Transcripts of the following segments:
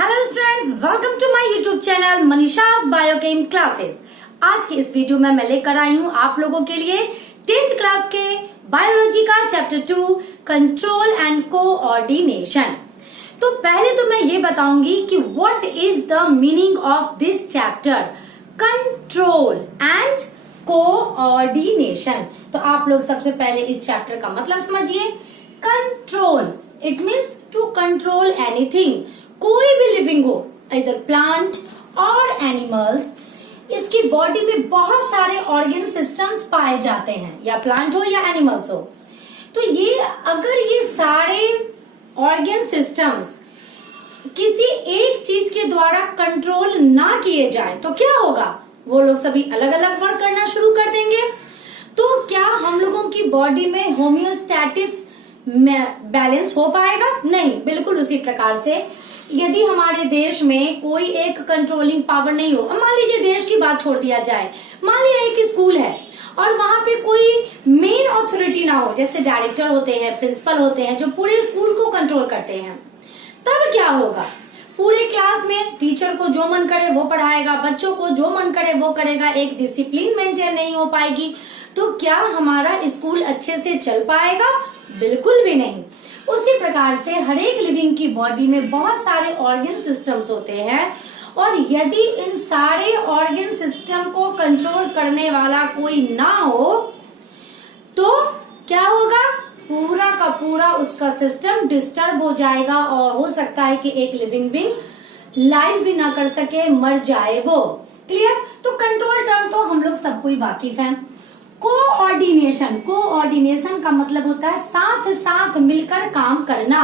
Hello students, welcome to my YouTube channel Manisha's biochem classes. आज की इस वीडियो में मैं लेकर आई हूँ आप लोगों के लिए 10th क्लास के बायोलॉजी का चैप्टर 2 कंट्रोल एंड कोऑर्डिनेशन। तो पहले तो मैं ये बताऊंगी कि what is the meaning of this chapter control and coordination. तो आप लोग सबसे पहले इस चैप्टर का मतलब समझिए। Control it means to control anything, कोई भी लिविंग हो, इधर प्लांट और एनिमल्स, इसकी बॉडी में बहुत सारे ऑर्गन सिस्टम्स पाए जाते हैं, या प्लांट हो या एनिमल्स हो। तो ये अगर ये सारे ऑर्गन सिस्टम्स किसी एक चीज के द्वारा कंट्रोल ना किए जाए तो क्या होगा? वो लोग सभी अलग अलग वर्क करना शुरू कर देंगे। तो क्या हम लोगों की बॉडी में होम्योस्टैटिस बैलेंस हो पाएगा? नहीं। बिल्कुल उसी प्रकार से यदि हमारे देश में कोई एक कंट्रोलिंग पावर नहीं हो, मान लीजिए देश की बात छोड़ दिया जाए, मान लिया एक स्कूल है और वहां पे कोई मेन अथॉरिटी ना हो, जैसे डायरेक्टर होते हैं, प्रिंसिपल होते हैं, जो पूरे स्कूल को कंट्रोल करते हैं, तब क्या होगा? पूरे क्लास में टीचर को जो मन करे वो पढ़ाएगा, बच्चों को जो मन करे वो करेगा, एक डिसिप्लिन मेंटेन नहीं हो पाएगी। तो क्या हमारा स्कूल अच्छे से चल पाएगा? बिल्कुल भी नहीं। उसी प्रकार से हर एक लिविंग की बॉडी में बहुत सारे ऑर्गन सिस्टम्स होते हैं, और यदि इन सारे ऑर्गन सिस्टम को कंट्रोल करने वाला कोई ना हो तो क्या होगा? पूरा का पूरा उसका सिस्टम डिस्टर्ब हो जाएगा और हो सकता है कि एक लिविंग बीइंग लाइफ भी ना कर सके, मर जाए वो। क्लियर? तो कंट्रोल टर्म तो हम लोग सबको ही वाकिफ हैं। कोऑर्डिनेशन, कोऑर्डिनेशन का मतलब होता है साथ साथ मिलकर काम करना।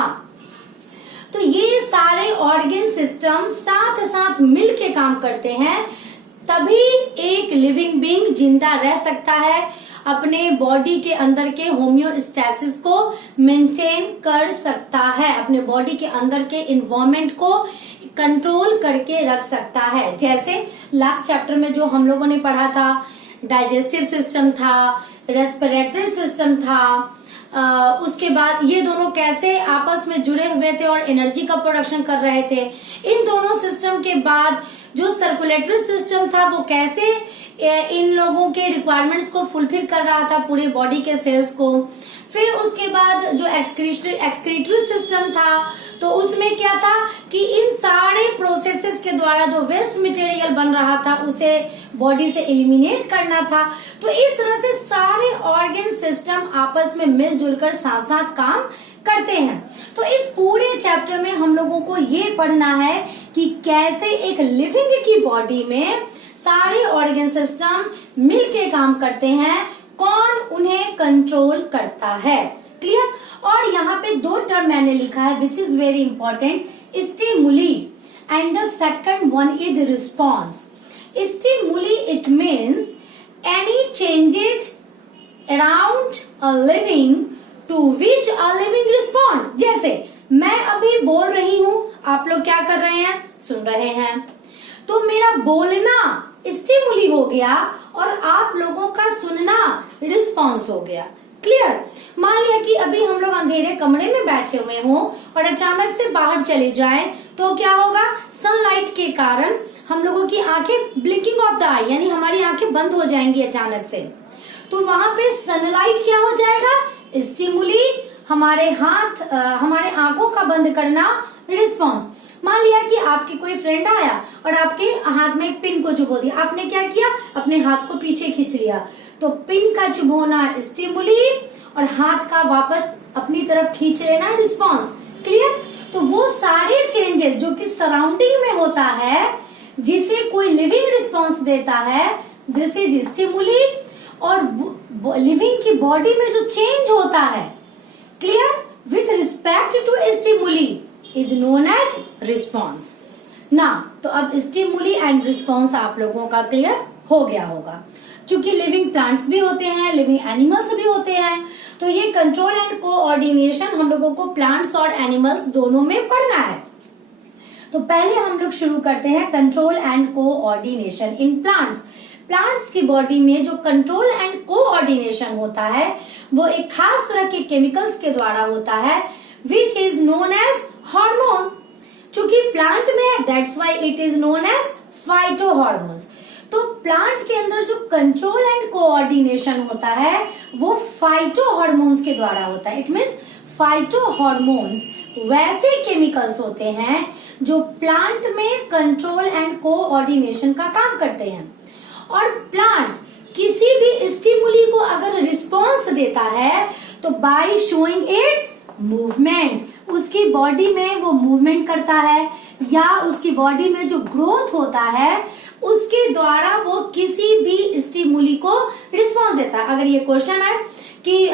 तो ये सारे ऑर्गन सिस्टम साथ साथ मिलके काम करते हैं, तभी एक लिविंग बीइंग जिंदा रह सकता है, अपने बॉडी के अंदर के होम्योस्टैसिस को मेंटेन कर सकता है, अपने बॉडी के अंदर के इन्वायरमेंट को कंट्रोल करके रख सकता है। जैसे लास्ट चैप्टर में जो हम लोगों ने पढ़ा था, डाइजेस्टिव सिस्टम था, रेस्पिरेटरी सिस्टम था, उसके बाद ये दोनों कैसे आपस में जुड़े हुए थे और एनर्जी का प्रोडक्शन कर रहे थे। इन दोनों सिस्टम के बाद जो सर्कुलेटरी सिस्टम था वो कैसे इन लोगों के रिक्वायरमेंट्स को फुलफिल कर रहा था, पूरे बॉडी के सेल्स को। फिर उसके बाद जो एक्सक्रीटरी सिस्टम था, तो उसमें क्या था कि इन सारे प्रोसेसेस के द्वारा जो वेस्ट मटेरियल बन रहा था उसे बॉडी से एलिमिनेट करना था। तो इस तरह से सारे ऑर्गन सिस्टम आपस में मिलजुल कर साथ साथ काम करते हैं। तो इस पूरे चैप्टर में हम लोगों को ये पढ़ना है कि कैसे एक लिविंग की बॉडी में सारे ऑर्गन सिस्टम मिलके काम करते हैं, कौन उन्हें कंट्रोल करता है। क्लियर? और यहाँ पे दो टर्म मैंने लिखा है which is very important, stimuli and the second one is response. Stimuli it means any changes around a living to which a living respond. जैसे मैं अभी बोल रही हूँ, आप लोग क्या कर रहे हैं? सुन रहे हैं। तो मेरा बोलना स्टिमुली हो गया और आप लोगों का सुनना रिस्पॉन्स हो गया। क्लियर? मान लिया कि अभी हम लोग अंधेरे कमरे में बैठे हुए हों और अचानक से बाहर चले जाएं, तो क्या होगा? सनलाइट के कारण हम लोगों की आंखें ब्लिंकिंग ऑफ द आई, यानी हमारी आंखें बंद हो जाएंगी अचानक से। तो वहां पे सनलाइट क्या हो जाएगा? स्टिमुली, हमारे हाथ, हमारे आंखों का बंद करना रिस्पॉन्स। मान लिया कि आपके कोई फ्रेंड आया और आपके हाथ में एक पिन को चुभो दिया, आपने क्या किया? अपने हाथ को पीछे खींच लिया। तो पिन का चुभोना स्टिमुली और हाथ का वापस अपनी तरफ खींच लेना रिस्पॉन्स। क्लियर? तो वो सारे चेंजेस जो कि सराउंडिंग में होता है, जिसे कोई लिविंग रिस्पॉन्स देता है, दिस इज स्टिमुली। और लिविंग की बॉडी में जो चेंज होता है, clear, with respect to stimuli is known as response ना। तो अब स्टिमुली एंड रिस्पॉन्स आप लोगों का क्लियर हो गया होगा। क्योंकि लिविंग प्लांट्स भी होते हैं, लिविंग एनिमल्स भी होते हैं, तो ये कंट्रोल एंड कोऑर्डिनेशन हम लोगों को प्लांट्स और एनिमल्स दोनों में पढ़ना है। तो पहले हम लोग शुरू करते हैं control and coordination in plants. Plants की बॉडी में जो कंट्रोल एंड कोऑर्डिनेशन होता है वो एक खास तरह के केमिकल्स के द्वारा होता है, which is known as hormones. क्योंकि प्लांट में, that's why it is known as phyto hormones. तो प्लांट के अंदर जो कंट्रोल एंड कोऑर्डिनेशन होता है वो फाइटो हॉर्मोन्स के द्वारा होता है। इट मीन्स फाइटो हॉर्मोन्स वैसे केमिकल्स होते हैं जो प्लांट में कंट्रोल एंड कोऑर्डिनेशन का काम करते हैं। और प्लांट किसी भी स्टिमुली को अगर रिस्पॉन्स देता है तो बाय शोइंग इट्स मूवमेंट, उसकी बॉडी में वो मूवमेंट करता है या उसकी बॉडी में जो ग्रोथ होता है उसके द्वारा वो किसी भी स्टिमुली को रिस्पॉन्स देता है। अगर ये क्वेश्चन है कि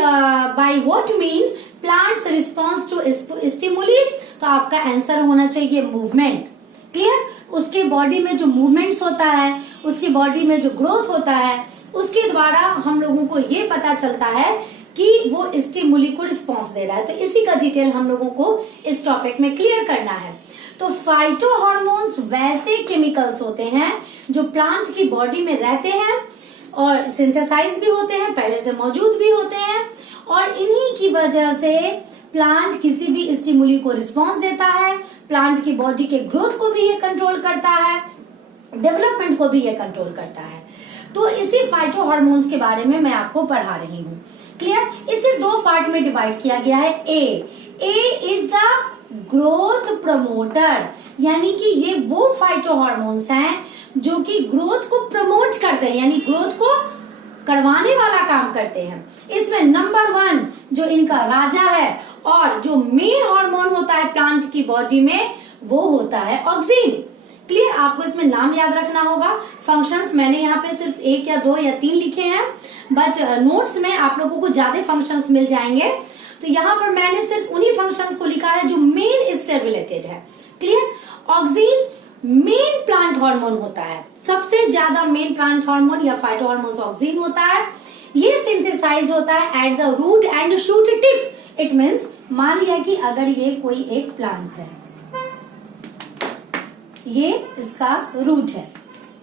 by what mean plants response to stimuli, तो आपका आंसर होना चाहिए मूवमेंट। क्लियर? उसके बॉडी में जो मूवमेंट्स होता है, उसकी बॉडी में जो ग्रोथ होता है, उसके द्वारा हम लोगों को ये पता चलता है कि वो स्टिमुली को रिस्पॉन्स दे रहा है। तो इसी का डिटेल हम लोगों को इस टॉपिक में क्लियर करना है। तो फाइटो हॉर्मोन्स वैसे केमिकल्स होते हैं जो प्लांट की बॉडी में रहते हैं और सिंथेसाइज भी होते हैं, पहले से मौजूद भी होते हैं, और इन्हीं की वजह से प्लांट किसी भी स्टिमुली को रिस्पॉन्स देता है। प्लांट की बॉडी के ग्रोथ को भी ये कंट्रोल करता है, डेवलपमेंट को भी ये कंट्रोल करता है। तो इसी फाइटो हॉर्मोन्स के बारे में मैं आपको पढ़ा रही हूँ। क्लियर? इसे दो पार्ट में डिवाइड किया गया है। ए इज द ग्रोथ प्रमोटर, यानी कि ये वो फाइटो हॉर्मोन्स हैं जो कि ग्रोथ को प्रमोट करते हैं, यानी ग्रोथ को करवाने वाला काम करते हैं। इसमें नंबर 1 जो इनका राजा है और जो मेन हार्मोन होता है प्लांट की बॉडी में वो होता है ऑक्सीन। क्लियर? आपको इसमें नाम याद रखना होगा। फंक्शंस मैंने यहाँ पे सिर्फ 1 या 2 या 3 लिखे हैं, बट नोट्स में आप लोगों को ज्यादा फंक्शंस मिल जाएंगे। तो यहाँ पर मैंने सिर्फ उन्हीं फंक्शंस को लिखा है जो मेन इससे रिलेटेड है। Clear? Auxin main plant hormone होता है, सबसे ज्यादा मेन प्लांट हार्मोन या फाइटो हार्मोन ऑक्सीन होता है। ये सिंथेसाइज होता है at the root and shoot tip. It means मान लिया कि अगर ये कोई एक प्लांट है, ये इसका रूट है,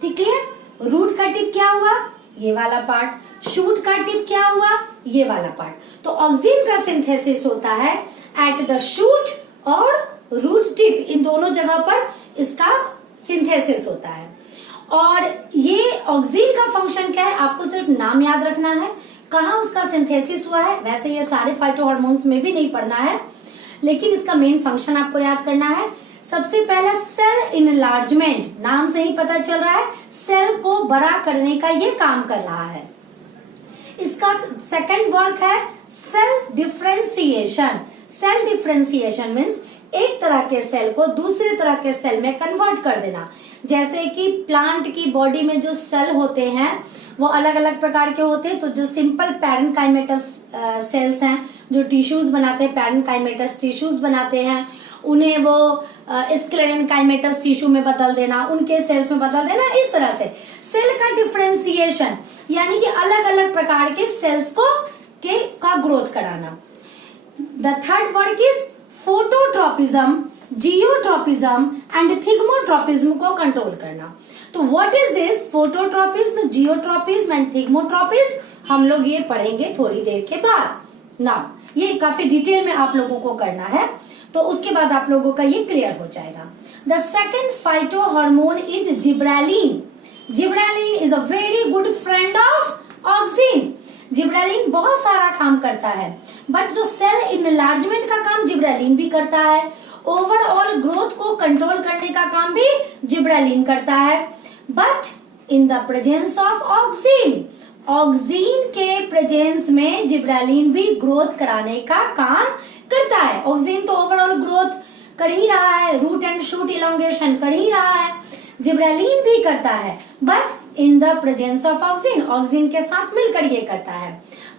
ठीक है? रूट का टिप क्या हुआ? ये वाला पार्ट। शूट का टिप क्या हुआ? ये वाला पार्ट। तो ऑक्सीन का सिंथेसिस होता है एट द शूट और रूट टिप, इन दोनों जगह पर इसका सिंथेसिस होता है। और ये ऑक्सीन का फंक्शन क्या है? आपको सिर्फ नाम याद रखना है, कहाँ उसका सिंथेसिस हुआ है। वैसे ये सारे फाइटो हार्मोन्स में भी नहीं पढ़ना है, लेकिन इसका मेन फंक्शन आपको याद करना है। सबसे पहला सेल इनलार्जमेंट, नाम से ही पता चल रहा है सेल को बड़ा करने का ये काम कर रहा है। इसका सेकंड वर्क है cell differentiation. Cell differentiation means एक तरह के सेल को दूसरे तरह के सेल में कन्वर्ट कर देना। जैसे कि प्लांट की बॉडी में जो सेल होते हैं वो अलग अलग प्रकार के होते हैं। तो जो सिंपल पैरेन्काइमेटस सेल्स हैं जो टिश्यूज बनाते हैं, पैरेन्काइमेटस टिश्यूज बनाते हैं, उन्हें वो स्क्लेरेनकाइमेटस टिश्यू में बदल देना, उनके सेल्स में बदल देना। इस तरह से सेल का डिफरेंशिएशन यानी कि अलग अलग प्रकार के सेल्स को का ग्रोथ कराना। The third work is phototropism, geotropism and thigmotropism को कंट्रोल करना। तो what is this phototropism, geotropism and thigmotropism? हम लोग ये पढ़ेंगे थोड़ी देर के बाद। ना ये काफी डिटेल में आप लोगों को करना है, तो उसके बाद आप लोगों का ये क्लियर हो जाएगा। The second phyto hormone is gibberellin. Gibberellin is a very good friend of oxygen. Gibberellin बहुत सारा काम करता है, बट जो सेल इनलार्जमेंट का काम जिब्रेलिन भी करता है, ओवरऑल ग्रोथ को कंट्रोल करने का काम भी जिब्रेलिन करता है। But in the presence of oxygen, oxygen के प्रेजेंस में जिब्रेलिन भी ग्रोथ कराने का काम करता है। ऑक्सीन तो ओवरऑल ग्रोथ कर ही रहा है, रूट एंड शूट इलोंगेशन कर ही रहा है, जिब्रेलिन भी करता है, but in the presence of oxygen, oxygen के साथ मिलकर ये करता है।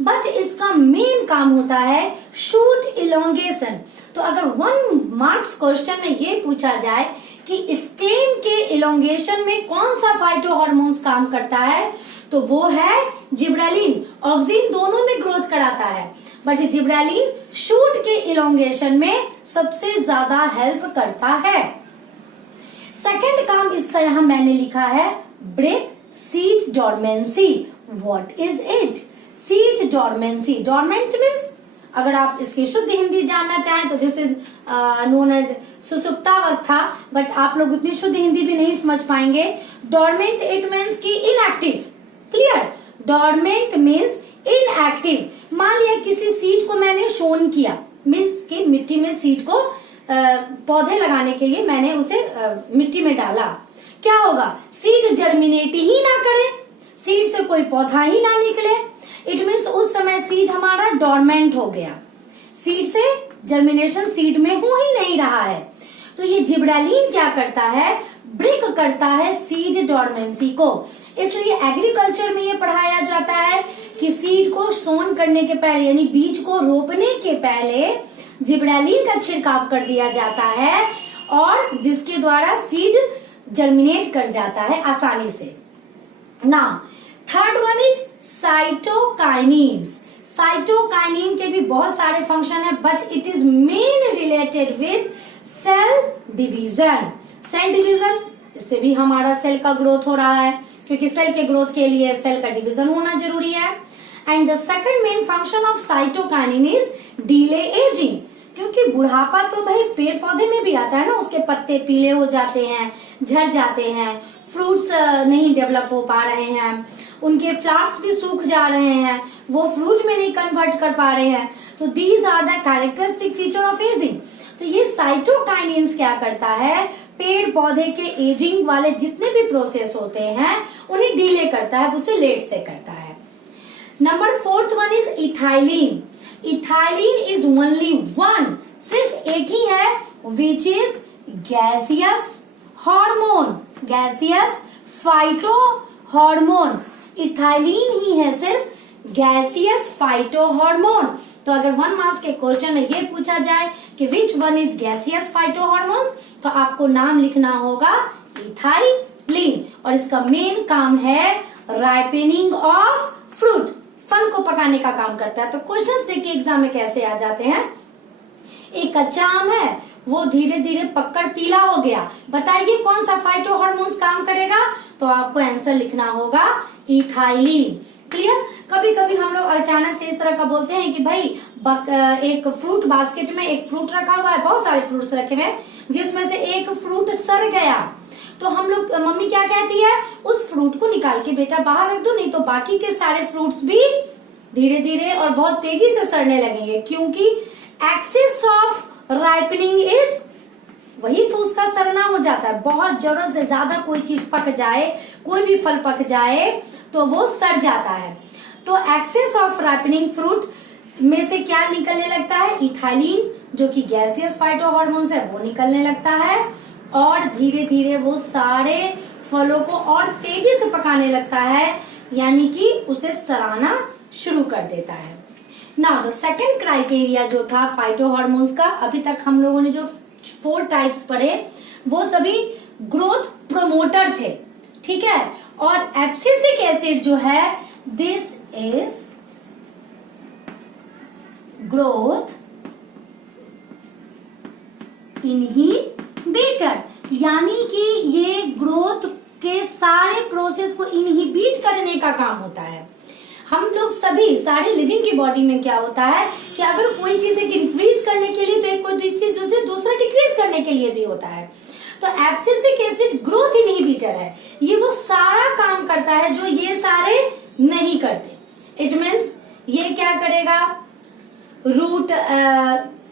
बट इसका मेन काम होता है शूट इलोंगेशन। तो अगर 1 मार्क्स क्वेश्चन में ये पूछा जाए कि स्टेम के इलोंगेशन में कौन सा फाइटो हार्मोन्स काम करता है, तो वो है जिब्रेलिन। ऑक्सीन दोनों में ग्रोथ कराता है, बट जिब्रेलिन शूट के इलोंगेशन में सबसे ज्यादा हेल्प करता है। सेकेंड काम इसका यहाँ मैंने लिखा है break seed dormancy. What is it? Seed dormancy, dormant means, अगर आप इसकी शुद्ध हिंदी जानना चाहें तो दिस इज नोन एज सुसुप्तावस्था, बट आप लोग उतनी शुद्ध हिंदी भी नहीं समझ पाएंगे। डॉर्मेंट इट मीन्स की inactive, clear. Dormant means inactive. मान लिया किसी सीड को मैंने शोन किया, मीन्स की मिट्टी में सीड को पौधे लगाने के लिए मैंने उसे मिट्टी में डाला, क्या होगा? सीड जर्मिनेट ही ना करे, सीड से कोई पौधा ही ना निकले। इट मीन्स उस समय सीड हमारा डॉर्मेंट हो गया, सीड से जर्मिनेशन सीड में हो ही नहीं रहा है। तो ये जिब्रेलिन क्या करता है? ब्रेक करता है सीड डॉर्मेंसी को। इसलिए एग्रीकल्चर में ये पढ़ाया जाता है कि सीड को सोन करने के पहले, यानी बीज को रोपने के पहले जिब्रेलिन का छिड़काव कर दिया जाता है, और जिसके द्वारा सीड जर्मिनेट कर जाता है आसानी से। Now third one is cytokinins. Cytokinin के भी बहुत सारे फंक्शन है, but it is main related with cell division. Cell division, इससे भी हमारा सेल का ग्रोथ हो रहा है, क्योंकि सेल के ग्रोथ के लिए सेल का डिवीजन होना जरूरी है। And the second main function of cytokinin is delay ageing, क्योंकि बुढ़ापा तो भाई पेड़ पौधे में भी आता है ना, उसके पत्ते पीले हो जाते हैं, झड़ जाते हैं, फ्रूट्स नहीं डेवलप हो पा रहे हैं, उनके फ्लावर्स भी सूख जा रहे हैं, वो फ्रूट में नहीं कन्वर्ट कर पा रहे हैं। तो these are the characteristic feature of ageing. तो ये साइटोकाइनिन्स क्या करता है? पेड़ पौधे के एजिंग वाले जितने भी प्रोसेस होते हैं उन्हें डिले करता है, उसे लेट से करता है। Number fourth one is ethylene. Ethylene is only one, सिर्फ एक ही है, which is gaseous hormone, gaseous phyto hormone. Ethylene ही है सिर्फ गैसियस फाइटो हार्मोन। तो अगर 1 मार्क्स के क्वेश्चन में ये पूछा जाए कि which one is gaseous phyto hormone, तो आपको नाम लिखना होगा इथाइलिन, और इसका मेन काम है राइपनिंग ऑफ फ्रूट, फल को पकाने का काम करता है। तो क्वेश्चंस देखिए एग्जाम में कैसे आ जाते हैं। एक कच्चा आम है, वो धीरे धीरे पककर पीला हो गया, बताइए कौन सा फाइटो हार्मोन्स काम करेगा? तो आपको आंसर लिखना होगा इथाइलिन, क्लियर। कभी कभी हम लोग अचानक से इस तरह का बोलते हैं कि भाई एक फ्रूट बास्केट में एक फ्रूट रखा हुआ है, बहुत सारे फ्रूट्स रखे हुए हैं, जिसमें से एक फ्रूट सड़ गया, तो हम लोग, मम्मी क्या कहती है? उस फ्रूट को निकाल के बेटा बाहर रख दो, नहीं तो बाकी के सारे फ्रूट्स भी धीरे धीरे और बहुत तेजी से सड़ने लगेंगे, क्योंकि एक्सेस ऑफ राइपनिंग इज, वही तो उसका सड़ना हो जाता है। बहुत जरूरत से ज्यादा कोई चीज पक जाए, कोई भी फल पक जाए तो वो सड़ जाता है। तो एक्सेस ऑफ राइपनिंग फ्रूट में से क्या निकलने लगता है? इथाइलिन, जो कि गैसियस फाइटो हार्मोन्स है, वो निकलने लगता है, और धीरे धीरे वो सारे फलों को और तेजी से पकाने लगता है, यानी कि उसे सड़ाना शुरू कर देता है। नाउ द सेकंड क्राइटेरिया जो था फाइटो हार्मोन्स का, अभी तक हम लोगों ने जो 4 टाइप्स पढ़े वो सभी ग्रोथ प्रोमोटर थे, ठीक है। और एब्सिसिक एसिड जो है, दिस इज ग्रोथ इनहिबिटर, यानी कि ये ग्रोथ के सारे प्रोसेस को इनहिबिट करने का काम होता है। हम लोग सभी सारे लिविंग की बॉडी में क्या होता है कि अगर कोई चीज एक इंक्रीज करने के लिए, तो एक कोई चीज उसे दूसरा डिक्रीज करने के लिए भी होता है। तो एब्सिसिक एसिड ग्रोथ इनहिबिटर है, ये वो सारा काम करता है जो ये सारे नहीं करते। इट मीन्स ये क्या करेगा? रूट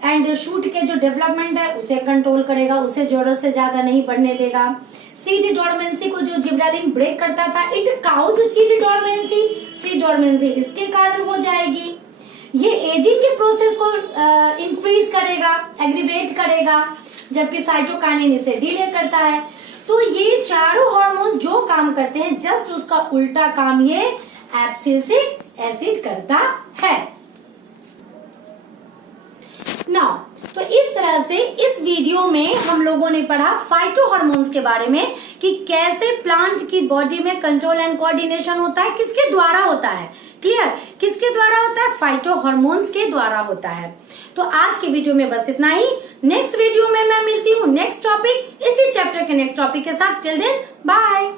एंड शूट के जो डेवलपमेंट है उसे कंट्रोल करेगा, उसे जरूरत से ज्यादा नहीं बढ़ने देगा। सीड डॉर्मेंसी को जो जिब्रेलिन ब्रेक करता था, it causes seed dormancy, seed dormancy इसके कारण हो जाएगी। ये एजिंग के प्रोसेस को इंक्रीज करेगा, एग्रीवेट करेगा, जबकि साइटोकाइनिन इसे डिले करता है। तो ये चारों हार्मोन्स जो काम करते हैं, जस्ट उसका उल्टा काम ये एब्सिसिक एसिड करता है। नाउ तो इस तरह से इस वीडियो में हम लोगों ने पढ़ा फाइटो हार्मोन्स के बारे में, कि कैसे प्लांट की बॉडी में कंट्रोल एंड कोऑर्डिनेशन होता है, किसके द्वारा होता है, क्लियर, किसके द्वारा होता है? फाइटो हार्मोन्स के द्वारा होता है। तो आज के वीडियो में बस इतना ही। नेक्स्ट वीडियो में मैं मिलती हूँ नेक्स्ट टॉपिक, इसी चैप्टर के नेक्स्ट टॉपिक के साथ। Till then bye.